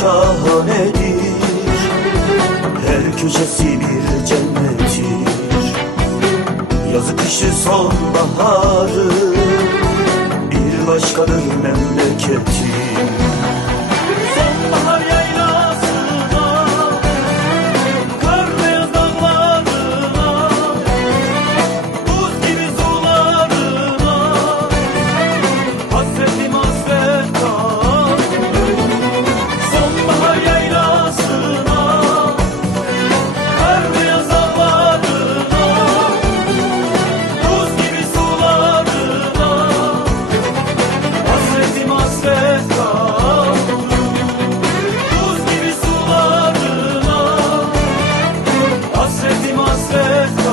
şahanedir. Her köşesi bir cennettir. Yazı kışı sonbaharı bir başkadır memleketim. Sonbahar yaylasına, kar beyaz dağlarına, buz gibi sularına, hasretim hasret kaldım. Sonbahar yaylasına, kar beyaz dağlarına, buz gibi sularına, hasretim hasret kaldım. Buz gibi sularına, hasretim hasret kaldım.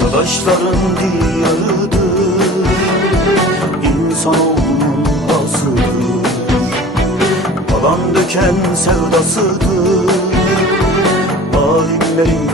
Dadaşların diyarıdır, insanoğlunun hasıdır. Alan döken sevdasıdır, alimlerin